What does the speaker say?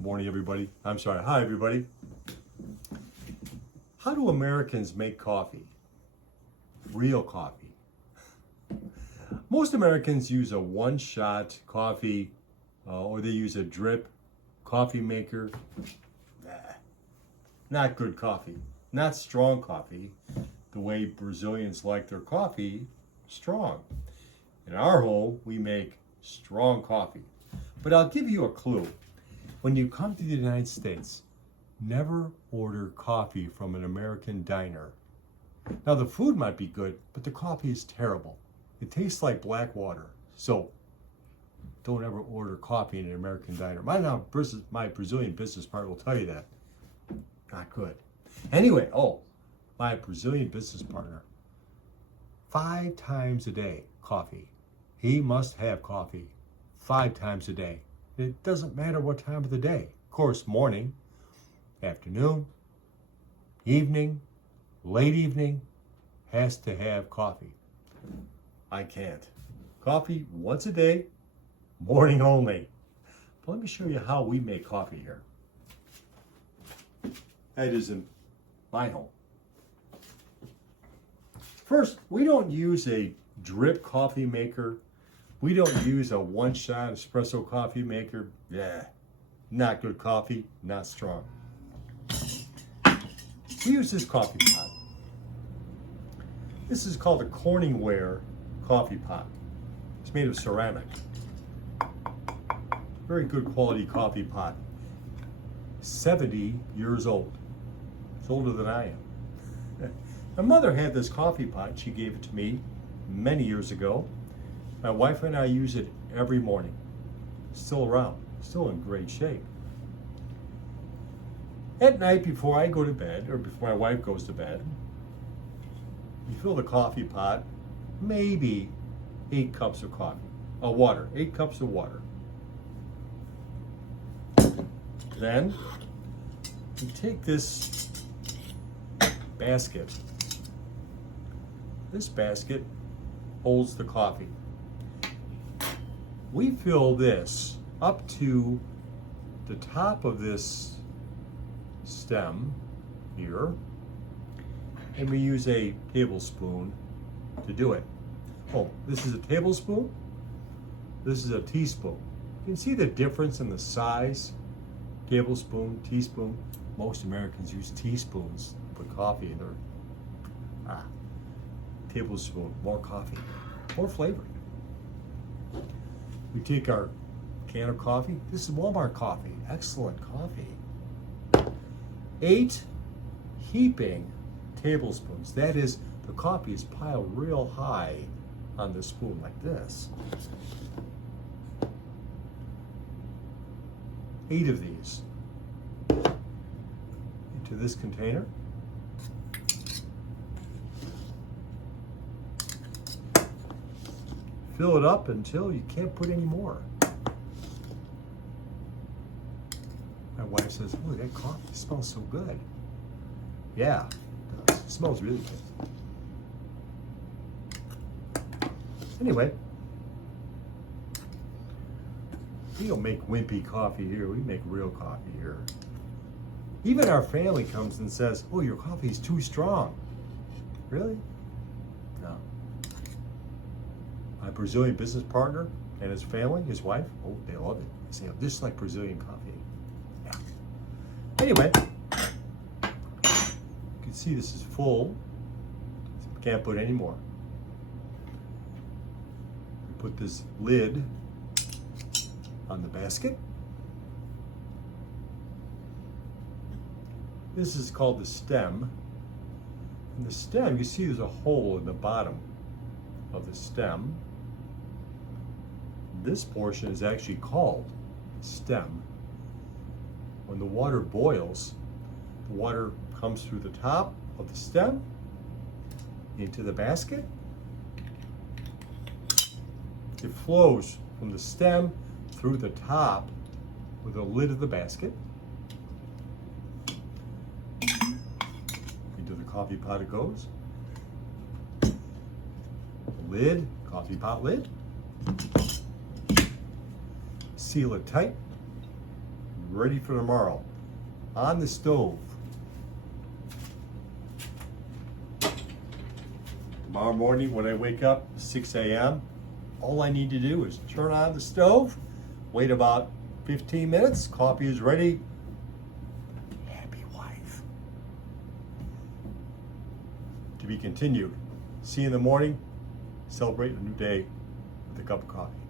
Good morning, everybody. I'm sorry. Hi, everybody. How do Americans make coffee? Real coffee. Most Americans use a one-shot coffee or they use a drip coffee maker. Nah, not good coffee. Not strong coffee. The way Brazilians like their coffee, strong. In our home, we make strong coffee. But I'll give you a clue. When you come to the United States, never order coffee from an American diner. Now the food might be good, but the coffee is terrible. It tastes like black water. So don't ever order coffee in an American diner. My Brazilian business partner will tell you that. Not good. Anyway, my Brazilian business partner, 5 times a day, coffee. He must have coffee 5 times a day. It doesn't matter what time of the day. Of course, morning, afternoon, evening, late evening, has to have coffee. I can't. Coffee once a day, morning only. But let me show you how we make coffee here. That is in my home. First, we don't use a drip coffee maker. We don't use a one-shot espresso coffee maker. Yeah, not good coffee, not strong. We use this coffee pot. This is called a Corningware coffee pot. It's made of ceramic. Very good quality coffee pot. 70 years old. It's older than I am. My mother had this coffee pot. She gave it to me many years ago. My wife and I use it every morning. Still around, still in great shape. At night before I go to bed, or before my wife goes to bed, you fill the coffee pot, maybe 8 cups of coffee, water, 8 cups of water. Then you take this basket. This basket holds the coffee. We fill this up to the top of this stem here, and we use a tablespoon to do it. This is a tablespoon. This is a teaspoon. You can see the difference in the size. Tablespoon, teaspoon. Most Americans use teaspoons to put coffee in their tablespoon. More coffee, more flavor. We take our can of coffee. This is Walmart coffee. Excellent coffee. 8 heaping tablespoons. That is, the coffee is piled real high on the spoon like this. 8 of these into this container. Fill it up until you can't put any more. My wife says, "Oh, that coffee smells so good." Yeah, it does. It smells really good. Anyway, we don't make wimpy coffee here. We make real coffee here. Even our family comes and says, "Oh, your coffee is too strong." Really? No. My Brazilian business partner and his family, his wife, they love it. They say, "This is like Brazilian coffee." Yeah. Anyway, you can see this is full. Can't put any more. We put this lid on the basket. This is called the stem. And the stem, you see there's a hole in the bottom of the stem. This portion is actually called stem. When the water boils, the water comes through the top of the stem into the basket. It flows from the stem through the top with the lid of the basket. Into the coffee pot it goes. Lid, coffee pot lid. Seal it tight. ready for tomorrow. On the stove. Tomorrow morning when I wake up, 6 a.m., all I need to do is turn on the stove, wait about 15 minutes, coffee is ready. Happy wife. To be continued. See you in the morning. Celebrate a new day with a cup of coffee.